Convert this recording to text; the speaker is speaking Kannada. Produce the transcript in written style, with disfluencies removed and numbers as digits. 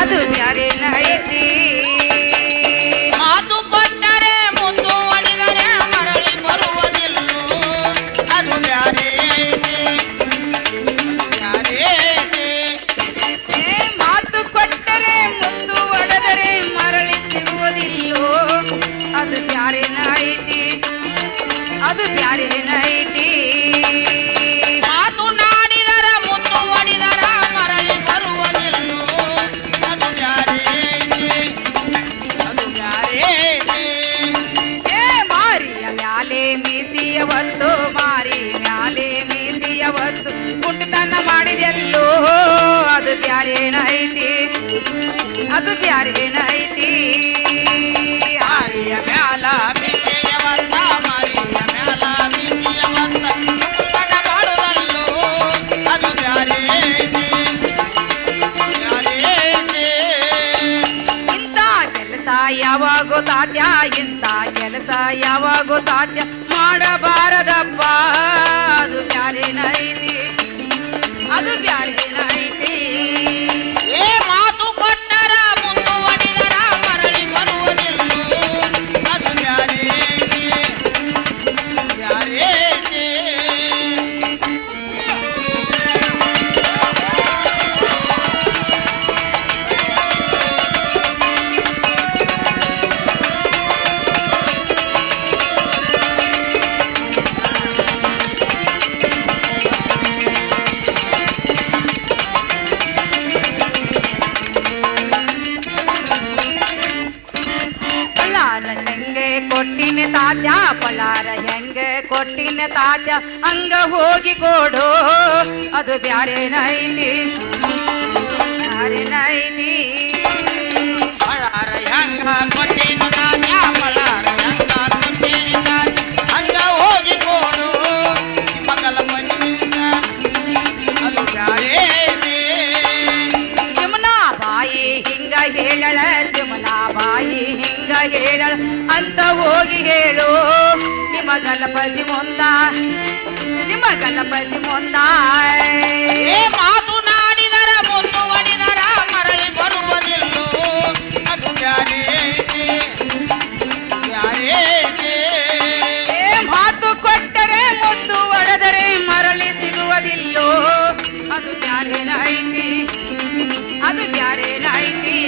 ಅದು ಬ್ಯಾರೇನೈತಿ. ಮಾತು ಕೊಟ್ಟರೆ ಮುತ್ತು ಒಡೆದರೆ ಮರಳಿ ಬರುವುದಿಲ್ಲೋ ಅದು ಬ್ಯಾರೆ ಐತಿ, ಬ್ಯಾರೆ ಐತಿ. ಮಾತು ಕೊಟ್ಟರೆ ಮುತ್ತು ಒಡೆದರೆ ಮರಳಿ ಸಿಗುವುದಿಲ್ಲೋ ಅದು ಬ್ಯಾರೇನೈತಿ, ಅದು ಬ್ಯಾರೇನೈತಿ. ಮಾತು ನಾಡಿದರ ಮುತ್ತು ಒಡೆದರ ಮರಳಿ ಬರುವುದಿಲ್ಲೋ ಅದು ಬ್ಯಾರೆ ಐತಿ, ಅದು ಬ್ಯಾರೆ ಐತಿ. ಮಾರಿಯ ಮ್ಯಾಲೆ ಮೀಸಿಯ ಒತ್ತು, ಮಾರಿ ಮ್ಯಾಲೆ ಮೀಸಿಯ ಒತ್ತು ಕುಂಟತನ ಮಾಡಿದೆಲ್ಲೋ ಅದು ಬ್ಯಾರೇನೈತಿ, ಅದು ಬ್ಯಾರೇನೈತಿ. ಮಾರಿಯ ಮ್ಯಾಲ ಮೀಸೆಯವತ್ತ, ಮಾರಿಯ ಮ್ಯಾಲ ಮೀಸೆಯವತ್ತ ಕುಂಟತನ ಮಾಡುವುದಲ್ಲೋ ಅದು ಬ್ಯಾರೆ ಐತಿ, ಬ್ಯಾರೆ ಐತಿ. ಇಂಥ ಕೆಲಸ ಯಾವಾಗೋ ತಾತ್ಯ, ಇಂಥ ಕೆಲಸ ಯಾವಾಗೋ ತಾತ್ಯ ಮಾಡಬಾರದಪ್ಪ ಅದು ಬ್ಯಾರೇನೈತಿ, ಅದು ಬ್ಯಾರೇನೈತಿ. ಮಾತು ಕೊಟ್ಟರ ಮುತ್ತು ಒಡೆದರ ಮರಳಿ ಬರುವುದಿಲ್ಲೋ ಅದು ಬ್ಯಾರೆ ಐತಿ, ಬ್ಯಾರೆ ಐತಿ. ಪಲಾರ ಹೆಂಗೆ ಕೊಟ್ಟಿನ ತಾತ್ಯ, ಪಲಾರ ಹೆಂಗೆ ಕೊಟ್ಟಿನ ತಾತ್ಯ ಹಂಗ ಹೋಗಿ ಕೊಡು ಅದು ಬ್ಯಾರೇನೈತಿ, ಬ್ಯಾರೇನೈತಿ. ಪಳಾರ ಹೆಂಗ ಕೊಟ್ಟಿನ ತಾತ್ಯ, ಪಳಾರ ಹೆಂಗ ಕೊಟ್ಟಿನ ತಾತ್ಯ ಹಂಗ ಹೋಗಿ ಕೊಡು ಮಗಲ ಮನಿಯಿಂದ ಅದು ಬ್ಯಾರೆ ಐತಿ. ಜಮುನಾ ಬಾಯಿ ಹಿಂಗ ಹೇಳಳ, ಜಮುನಾ ಬಾಯಿ ಹಿಂಗ ಹೇಳಳ ಅಂತ ಹೋಗಿ ಹೇಳು ನಿಮ್ಮ ಗಣಪತಿ ಮುಂದ, ನಿಮ್ಮ ಗಣಪತಿ ಮುಂದ. ಮಾತು ನಾಡಿದರ ಮುತ್ತು ಒಡೆದರ ಮರಳಿ ಬರುವುದಿಲ್ಲೋ ಅದು ಬ್ಯಾರೆ ಐತಿ, ಬ್ಯಾರೆ ಐತಿ. ಮಾತು ಕೊಟ್ಟರೆ ಮುತ್ತು ಒಡೆದರೆ ಮರಳಿ ಸಿಗುವುದಿಲ್ಲೋ ಅದು ಬ್ಯಾರೇನೈತಿ, ಅದು ಬ್ಯಾರೇನೈತಿ.